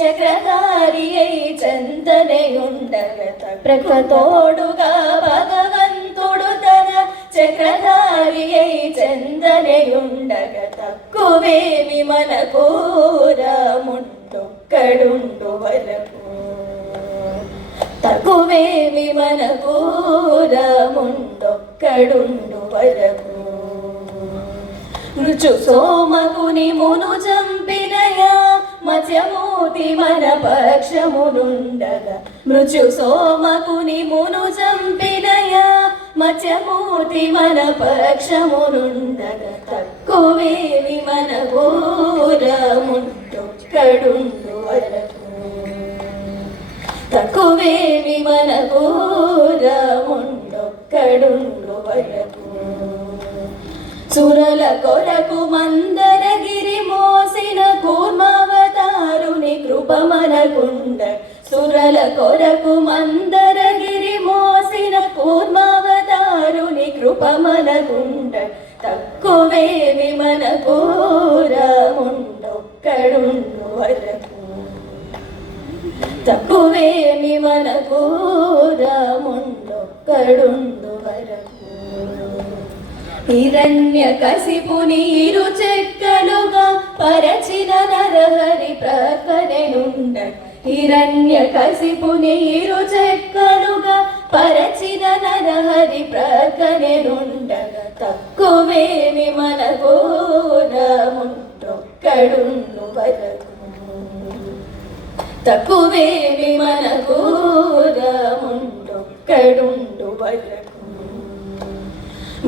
చక్రధారియై చందనయుండగ ప్రకృతోడుగా భగవంతుడు తన చక్రధారియై చందనయుండగ తక్కువేమి మనకు రాముండొక్కడుండు వరకు తక్కువేమి మనకు రాముండొక్కడుండు వరకు మృచు సోమకుని మును చంపినయా మత్స్యమూర్తి మన పక్షమునుండగా మృచు సోమకుని మును చంపినయా మత్స్యమూర్తి మన పక్షమునుండగా తక్కువేమి మనకు రాముండొక్కడుండు వరకు తక్కువేమి మనకు రాముండొక్కడుండు వరకు సురల కొరకు మందరగిరి మోసిన కూర్మావతారుని కృప మనకుండ సురల కొరకు మందరగిరి మోసిన కూర్మావతారుని కృప మనకుండ తక్కువేమి మనకు రాముండొక్కడుండు వరకు తక్కువేమి మనకు రాముండొక్కడుండు వరకు హిరణ్యకశిపుని ఇరు చెక్కలుగా పరచిన నరహరి ప్రక్కనెనుండ హిరణ్యకశిపుని ఇరు చెక్కలుగా పరచిన నరహరి ప్రక్కనెనుండగా తక్కువేమి మనకు రాముండొక్కడుండు వరకు తక్కువేమి మనకు రాముండొక్కడుండు వరకు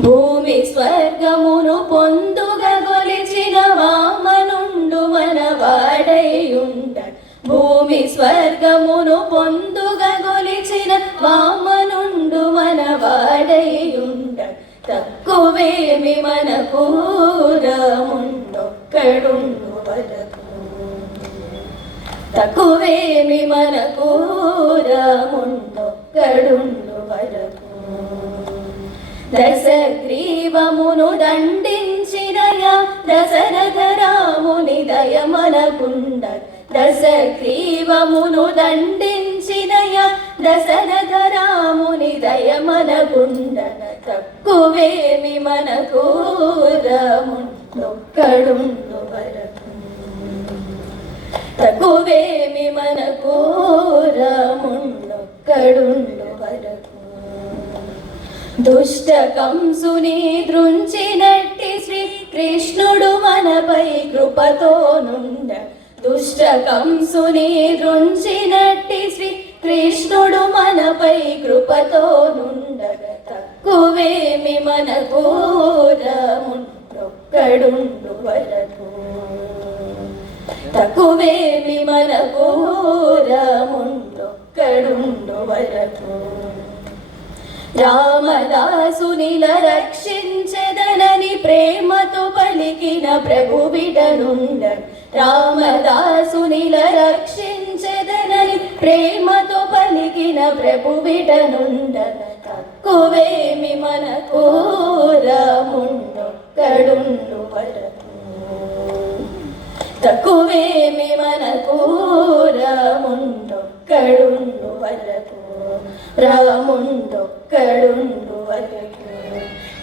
భూమి స్వర్గమును పొందుగా గొలిచిన వామనుండు మన వాడయుండ భూమి స్వర్గమును పొందుగా గొలిచిన వామనుండు మన వాడయుండ తక్కువేమి మనకు రాముండొక్కడుండు వరకు తక్కువేమి మనకు రాముండొక్కడుండు వరకు దశగ్రీవమును దండించినయా దశరథ రాముని దయ మనకుండ దశగ్రీవమును దండించినయా దశరథ రాముని దయ మనకుండ తక్కువేమి మనకు రాముండొక్కడుండు వరకు తక్కువేమి మనకు రాముండొక్కడుండు వరకు దుష్ట కంసుని దృంచినట్టి శ్రీకృష్ణుడు మనపై కృపతోనుండ దుష్ట కంసుని దృంచినట్టి శ్రీకృష్ణుడు మనపై కృపతోనుండగా తక్కువేమి మనకు రాముండొక్కడుండు వరకు తక్కువేమి మనకు రాముండొక్కడుండు వరకు రామదాసునిల రక్షించెదనని ప్రేమతో పలికిన ప్రభు బిడనుండ రామదాసునిల రక్షించెదనని ప్రేమతో పలికిన ప్రభు బిడనుండ తక్కువేమి మనకు రాముండొక్కడుండు వరకు తక్కువేమి మనకు రాముండొక్కడుండు వరకు రాముండొక్కడుండు వరకు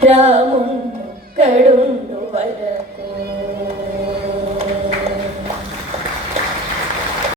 రాముండొక్కడుండు వరకు